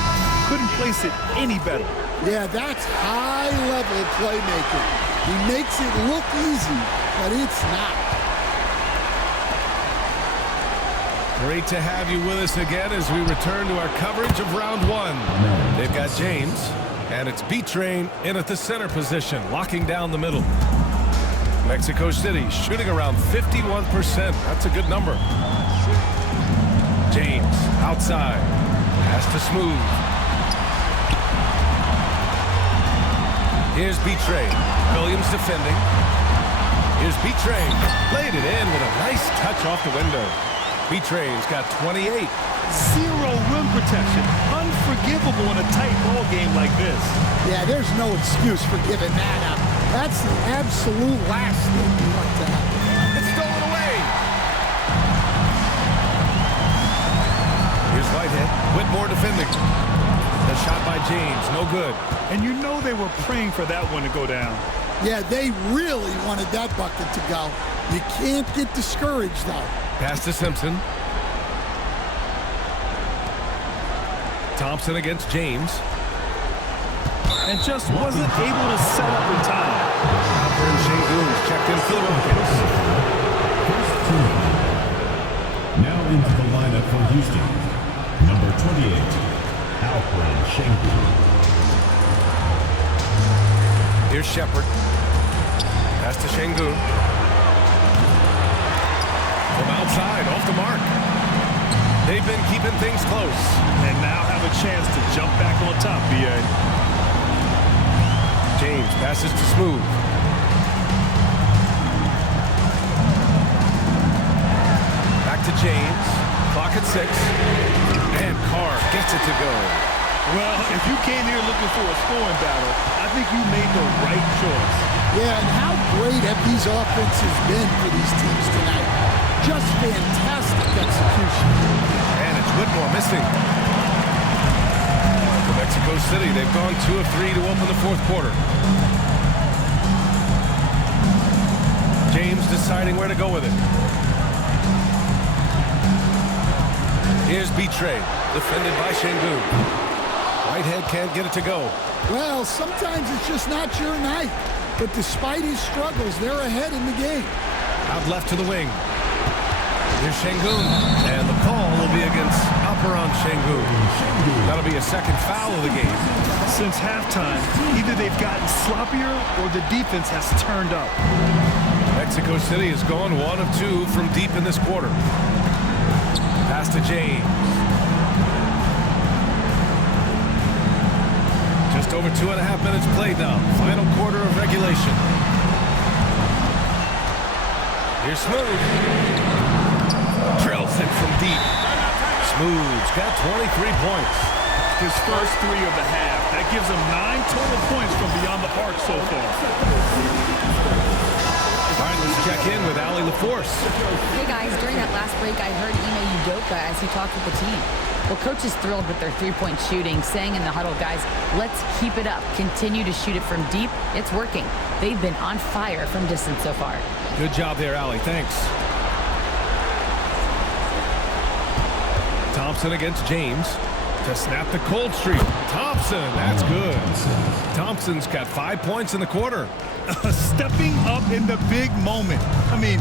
Couldn't place it any better. Yeah, that's high-level playmaking. He makes it look easy, but it's not. Great to have you with us again as we return to our coverage of round 1. They've got James, and it's B-Train in at the center position, locking down the middle. Mexico City shooting around 51%. That's a good number. James outside. Pass to Smooth. Here's B-Train. Williams defending. Here's B-Train. Laid it in with a nice touch off the window. B-Train's got 28. Zero rim protection. Unforgivable in a tight ball game like this. Yeah, there's no excuse for giving that up. That's the absolute last thing you want to happen. It's stolen away. Here's Whitehead. Whitmore defending. The shot by James, no good. And you know they were praying for that one to go down. Yeah, they really wanted that bucket to go. You can't get discouraged, though. Pass to Simpson. Thompson against James. And just wasn't able to set up in time. Alfred Şengün's checked in for the Rockets. Now into the lineup for Houston. Number 28, Alfred Şengün. Here's Shepard. Pass to Şengün. From outside, off the mark. They've been keeping things close. And now have a chance to jump back on top, B.A. James passes to Smooth. Back to James. Clock at 6. And Carr gets it to go. Well, if you came here looking for a scoring battle, I think you made the right choice. Yeah, and how great have these offenses been for these teams tonight? Just fantastic execution. And it's Whitmore missing. For Mexico City, they've gone 2 of 3 to open the fourth quarter. James deciding where to go with it. Here's B-Train, defended by Şengün. Whitehead can't get it to go. Well, sometimes it's just not your night. But despite his struggles, they're ahead in the game. Out left to the wing. Here's Şengün, and the call will be against Alperen Şengün. That'll be a second foul of the game. Since halftime, either they've gotten sloppier or the defense has turned up. Mexico City has gone 1 of 2 from deep in this quarter. Pass to James. Just over 2.5 minutes played now. Final quarter of regulation. Here's Smooth. Drills it from deep. Smooth's got 23 points. His first 3 of the half. That gives him 9 total points from beyond the arc so far. All right, let's check in with Allie LaForce. Hey guys, during that last break, I heard Ime Udoka as he talked with the team. Well, coach is thrilled with their three-point shooting, saying in the huddle, guys, let's keep it up. Continue to shoot it from deep. It's working. They've been on fire from distance so far. Good job there, Allie. Thanks. Thompson against James to snap the cold streak. Thompson, that's good. Thompson's got 5 points in the quarter. Stepping up in the big moment. I mean,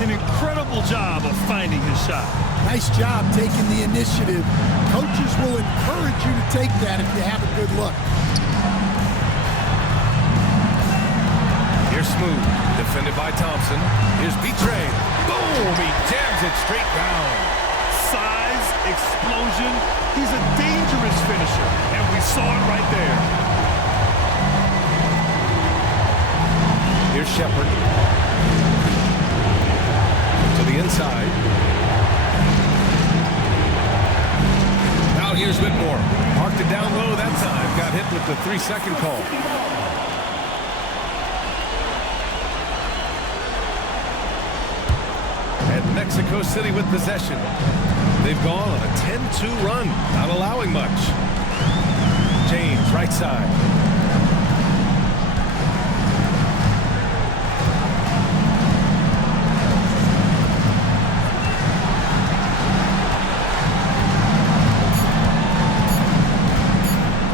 an incredible job of finding his shot. Nice job taking the initiative. Coaches will encourage you to take that if you have a good look. Here's Smooth, defended by Thompson. Here's Betray. Boom! He jams it straight down. Size, explosion. He's a dangerous finisher, and we saw it right there. Here's Shepard. To the inside. Now here's Whitmore. Marked it down low that time. Got hit with the 3-second call. And Mexico City with possession. They've gone on a 10-2 run, not allowing much. James, right side.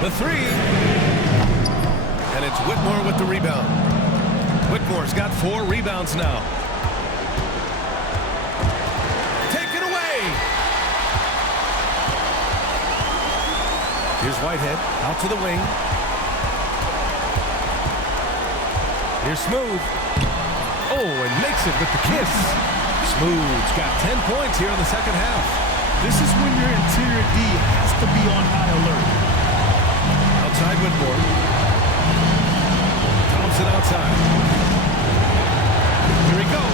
The 3. And it's Whitmore with the rebound. Whitmore's got 4 rebounds now. Here's Whitehead, out to the wing. Here's Smooth. Oh, and makes it with the kiss. Smooth's got 10 points here in the second half. This is when your interior D has to be on high alert. Outside Whitmore. Thompson outside. Here he goes.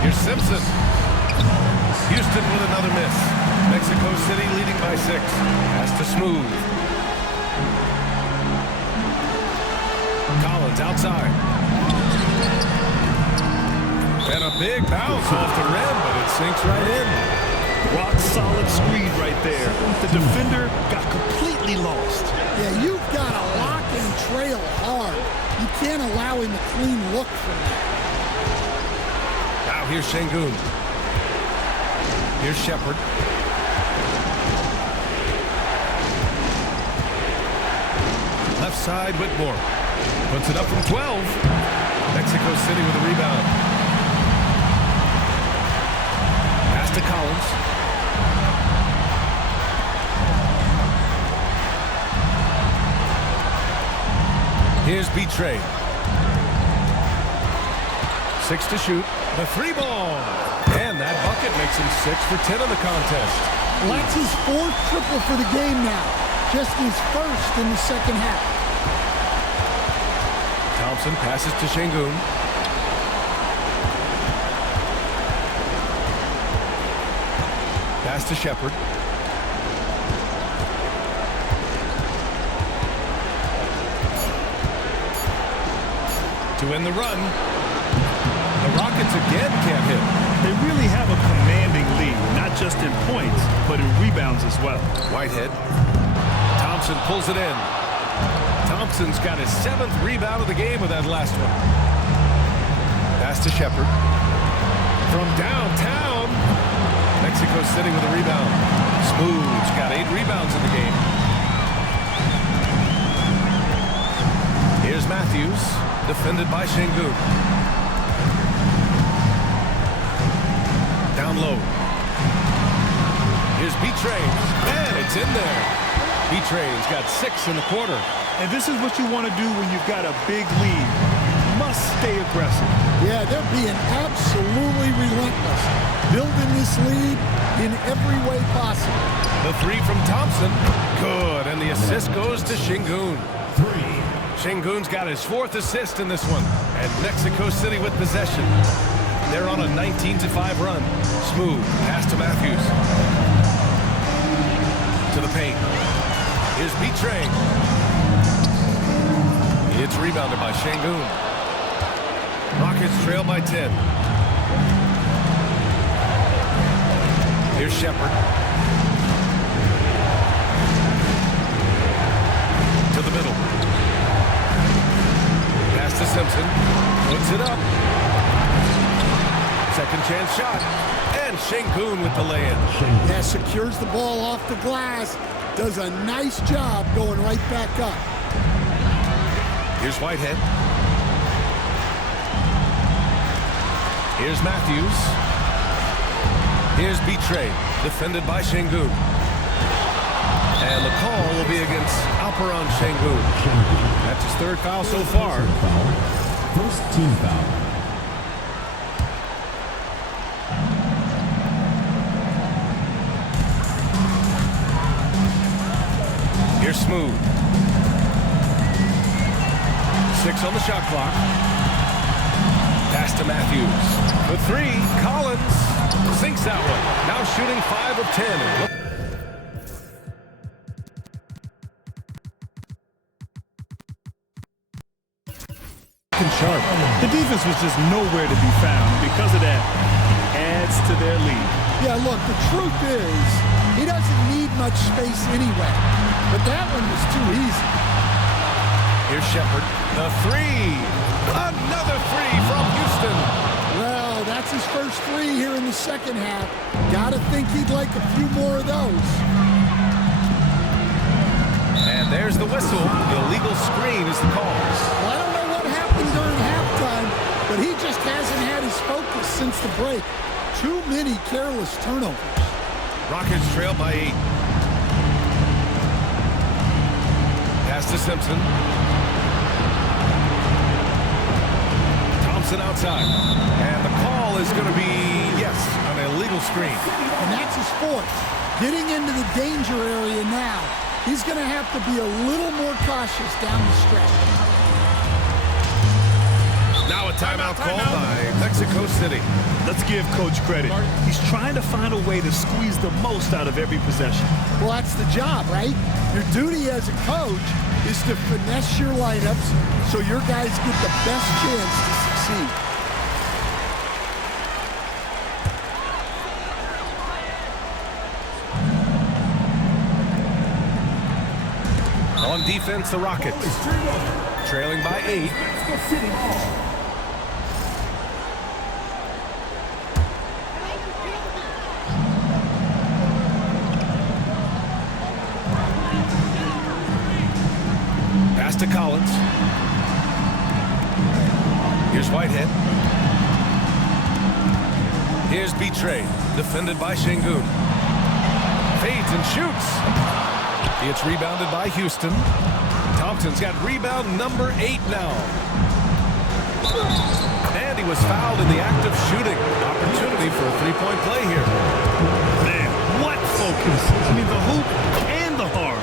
Here's Simpson. Houston with another miss. Mexico City leading by 6. Pass to Smooth. Collins outside. And a big bounce off the rim, but it sinks right in. Rock solid screen right there. The defender got completely lost. Yeah, you've got to lock and trail hard. You can't allow him a clean look from that. Now here's Şengün. Here's Shepard. Left side, Whitmore. Puts it up from 12. Mexico City with a rebound. Pass to Collins. Here's Betray. 6 to shoot. The 3 ball. And that bucket makes him 6 for 10 in the contest. Well, that's his 4th triple for the game now. Just his 1st in the second half. Thompson passes to Şengün. Pass to Shepard. To end the run. The Rockets again can't hit. They really have a commanding lead, not just in points, but in rebounds as well. Whitehead. Thompson pulls it in. Thompson's got his 7th rebound of the game with that last one. Pass to Shepard. From downtown, Mexico City with a rebound. Smooth's got 8 rebounds in the game. Here's Matthews, defended by Şengün. Down low. Here's Betray, and it's in there. Betray's got 6 in the quarter. And this is what you want to do when you've got a big lead. You must stay aggressive. Yeah, they're being absolutely relentless, building this lead in every way possible. The 3 from Thompson, good, and the assist goes to Şengün. 3. Şengün's got his 4th assist in this one, and Mexico City with possession. They're on a 19-5 run. Smooth pass to Matthews. To the paint. Here's Betray. It's rebounded by Şengün. Rockets trail by 10. Here's Shepard. To the middle. Pass to Simpson. Puts it up. Second chance shot. And Şengün with the lay-in. Yeah, secures the ball off the glass. Does a nice job going right back up. Here's Whitehead. Here's Matthews. Here's Betray, defended by Şengün. And the call will be against Alperen Şengün. That's his 3rd foul so far. First team foul. Here's Smooth. 6 on the shot clock. Pass to Matthews. The 3, Collins sinks that one. Now shooting 5 of 10. Sharp. The defense was just nowhere to be found. Because of that, adds to their lead. Yeah, look, the truth is, he doesn't need much space anyway. But that one was too easy. Here's Shepard. The 3. Another 3 from Houston. Well, that's his first 3 here in the second half. Gotta think he'd like a few more of those. And there's the whistle. The illegal screen is the call. Well, I don't know what happened during halftime, but he just hasn't had his focus since the break. Too many careless turnovers. Rockets trail by 8. Pass to Simpson. Thompson outside. And the call is going to be, yes, an illegal screen. And that's his 4th. Getting into the danger area now. He's going to have to be a little more cautious down the stretch. Now a timeout called by Mexico City. Let's give Coach credit. He's trying to find a way to squeeze the most out of every possession. Well, that's the job, right? Your duty as a coach is to finesse your lineups so your guys get the best chance to succeed. On defense, the Rockets trailing by 8. Pass to Collins. Here's Whitehead. Here's Betray, defended by Şengün. Fades and shoots. It's rebounded by Houston. Thompson's got rebound number 8 now. And he was fouled in the act of shooting. Opportunity for a 3-point play here. Man, what focus. I mean, the hoop and the hard.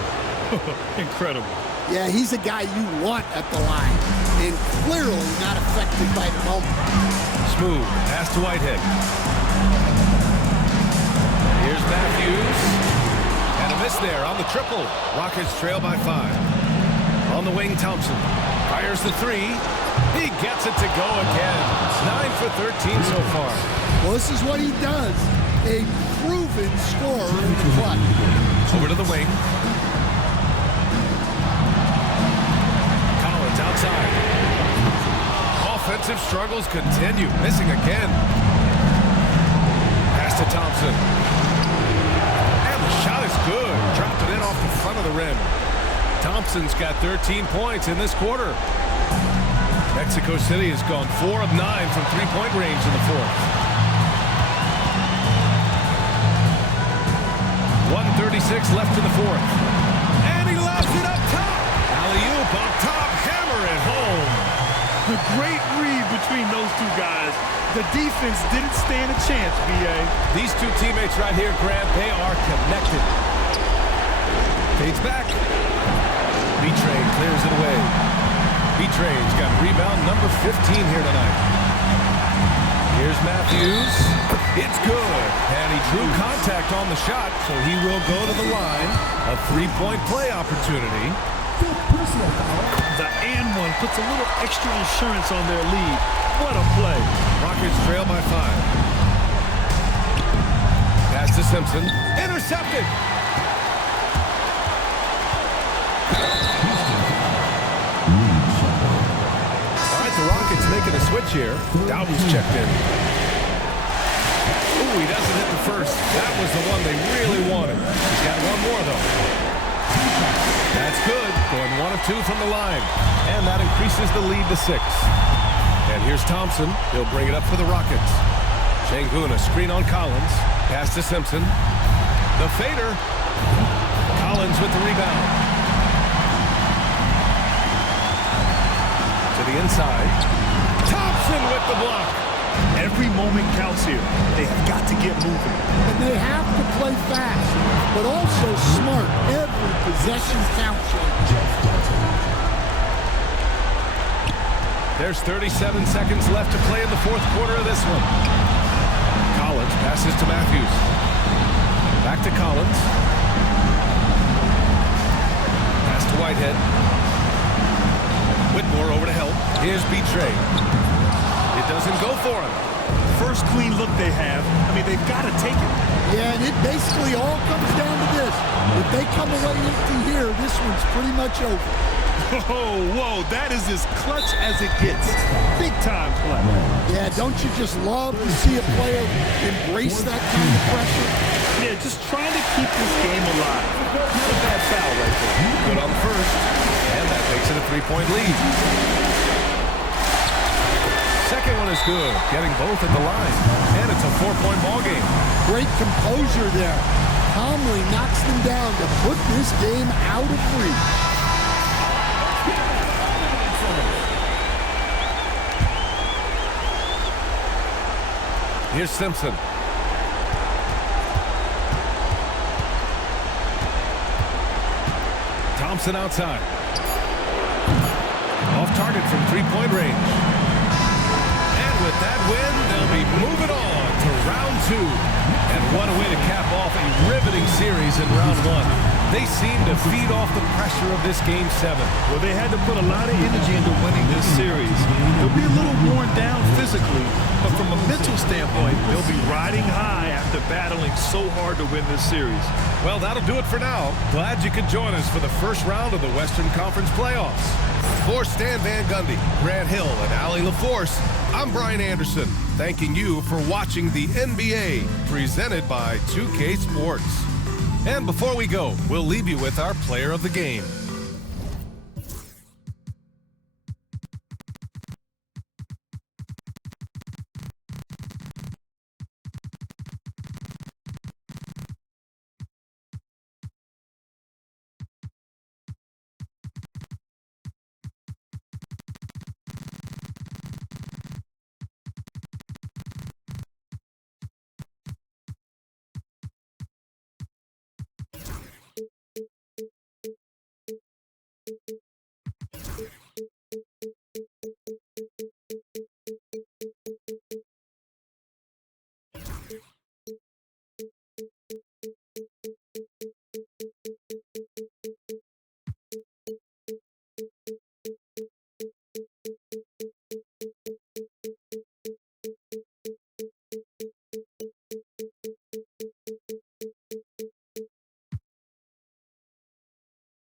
Incredible. Yeah, he's a guy you want at the line, and clearly not affected by the moment. Smooth pass to Whitehead. Here's Matthews. And a miss there on the triple. Rockets trail by 5. On the wing, Thompson fires the 3. He gets it to go again. 9 for 13 so far. Well, this is what he does. A proven scorer in the clutch. Over to the wing. Collins outside. Offensive struggles continue. Missing again. Pass to Thompson. good. Dropped it in off the front of the rim. Thompson's got 13 points in this quarter. Mexico City has gone 4 of 9 from three-point range in the fourth. 1:36 left in the fourth. And he lobs it up top. Alley-oop up top. Hammer it home. The great read between those two guys. The defense didn't stand a chance, B.A. These two teammates right here, Grant, they are connected. Fades back. B-Train clears it away. B-Train's got rebound number 15 here tonight. Here's Matthews. It's good. And he drew contact on the shot, so he will go to the line. A three-point play opportunity. The and one puts a little extra insurance on their lead. What a play. Rockets trail by 5. Pass to Simpson. Intercepted. All right, the Rockets making a switch here. Dowden's checked in. Ooh, he doesn't hit the first. That was the one they really wanted. He's got one more, though. That's good. Going 1 of 2 from the line. And that increases the lead to 6. And here's Thompson. He'll bring it up for the Rockets. Şengün, a screen on Collins. Pass to Simpson. The fader. Collins with the rebound. To the inside. Thompson with the block. Every moment counts here. They have got to get moving. And they have to play fast, but also smart. Every possession counts. There's 37 seconds left to play in the fourth quarter of this one. Collins passes to Matthews. Back to Collins. Pass to Whitehead. Whitmore over to help. Here's B-Train. It doesn't go for him. First clean look they have. I mean, they've got to take it. Yeah, and it basically all comes down to this. If they come away empty here, this one's pretty much over. Oh, whoa, that is as clutch as it gets. Big time play. Yeah, don't you just love to see a player embrace that kind of pressure? Yeah, just trying to keep this game alive. Not a bad foul right there. Good on the first. And that makes it a three-point lead. Second one is good. Getting both at the line. And it's a 4-point ball game. Great composure there. Calmly knocks them down to put this game out of reach. Here's Simpson. Thompson outside. Off target from three-point range. And with that win, they'll be moving on to round 2. And what a way to cap off a riveting series in round 1. They seem to feed off the pressure of this Game 7. Well, they had to put a lot of energy into winning this series. They'll be a little worn down physically, but from a mental standpoint, they'll be riding high after battling so hard to win this series. Well, that'll do it for now. Glad you could join us for the first round of the Western Conference playoffs. For Stan Van Gundy, Grant Hill, and Allie LaForce, I'm Brian Anderson, thanking you for watching the NBA, presented by 2K Sports. And before we go, we'll leave you with our player of the game.